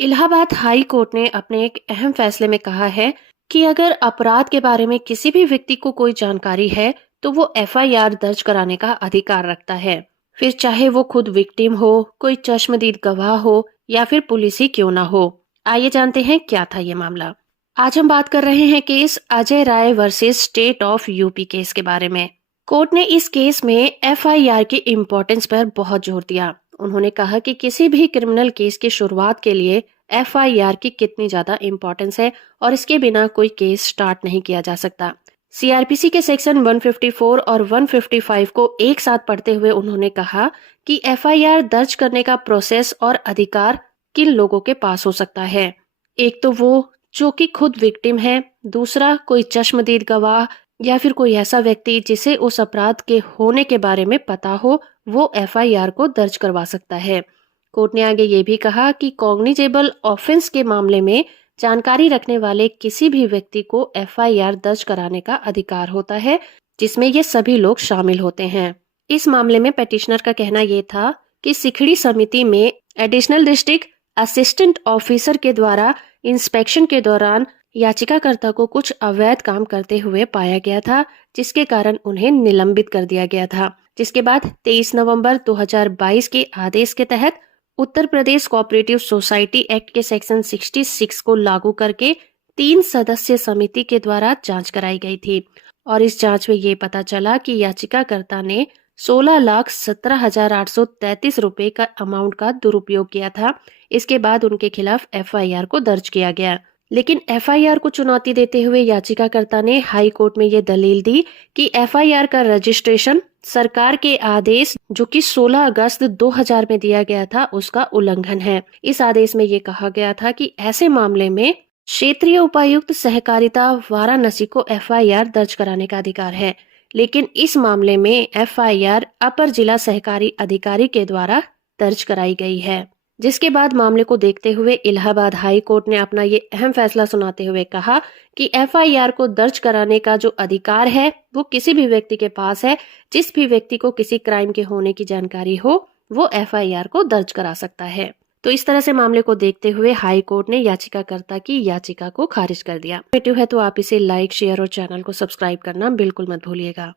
Allahabad high court ने अपने एक अहम फैसले में कहा है कि अगर अपराध के बारे में किसी भी व्यक्ति को कोई जानकारी है तो वो एफआईआर दर्ज कराने का अधिकार रखता है। फिर चाहे वो खुद विक्टिम हो, कोई चश्मदीद गवाह हो या फिर पुलिस ही क्यों ना हो। आइए जानते हैं क्या था ये मामला। आज हम बात कर रहे हैं case Ajay Rai versus state of UP case के बारे में। कोर्ट ने इस केस में एफआईआर की इम्पोर्टेंस पर बहुत जोर दिया। उन्होंने कहा कि किसी भी क्रिमिनल केस की शुरुआत के लिए एफआईआर की कितनी ज्यादा इम्पोर्टेंस है और इसके बिना कोई केस स्टार्ट नहीं किया जा सकता। सीआरपीसी के सेक्शन 154 और 155 को एक साथ पढ़ते हुए उन्होंने कहा कि एफआईआर दर्ज करने का प्रोसेस और अधिकार किन लोगों के पास हो सकता है। एक तो वो जो कि खुद विक्टिम है, दूसरा कोई चश्मदीद गवाह या फिर कोई ऐसा व्यक्ति जिसे उस अपराध के होने के बारे में पता हो, वो एफआईआर को दर्ज करवा सकता है। कोर्ट ने आगे ये भी कहा कि कॉग्निजेबल ऑफेंस के मामले में जानकारी रखने वाले किसी भी व्यक्ति को एफआईआर दर्ज कराने का अधिकार होता है, जिसमें ये सभी लोग शामिल होते हैं। इस मामले में पेटिशनर का कहना ये था कि सिखड़ी समिति में एडिशनल डिस्ट्रिक्ट असिस्टेंट ऑफिसर के द्वारा इंस्पेक्शन के दौरान याचिकाकर्ता को कुछ अवैध काम करते हुए पाया गया था, जिसके कारण उन्हें निलंबित कर दिया गया था। जिसके बाद 23 नवंबर 2022 के आदेश के तहत Uttar Pradesh cooperative society act के सेक्शन 66 को लागू करके 3 सदस्य समिति के द्वारा जांच कराई गई थी और इस जांच में ये पता चला कि याचिकाकर्ता ने 16,17,833 रुपए का अमाउंट का दुरुपयोग किया था। इसके बाद उनके खिलाफ एफआईआर को दर्ज किया गया। लेकिन एफआईआर को चुनौती देते हुए याचिकाकर्ता ने हाई कोर्ट में ये दलील दी कि एफआईआर का रजिस्ट्रेशन सरकार के आदेश जो कि 16 अगस्त 2000 में दिया गया था उसका उल्लंघन है। इस आदेश में ये कहा गया था कि ऐसे मामले में क्षेत्रीय उपायुक्त सहकारिता वाराणसी को एफआईआर दर्ज कराने का अधिकार है, लेकिन इस मामले में एफआईआर अपर जिला सहकारी अधिकारी के द्वारा दर्ज कराई गई है। जिसके बाद मामले को देखते हुए इलाहाबाद हाई कोर्ट ने अपना ये अहम फैसला सुनाते हुए कहा कि एफआईआर को दर्ज कराने का जो अधिकार है वो किसी भी व्यक्ति के पास है। जिस भी व्यक्ति को किसी क्राइम के होने की जानकारी हो वो एफआईआर को दर्ज करा सकता है। तो इस तरह से मामले को देखते हुए हाई कोर्ट ने याचिकाकर्ता की याचिका को खारिज कर दिया। तो है तो आप इसे लाइक, शेयर और चैनल को सब्सक्राइब करना बिल्कुल मत भूलिएगा।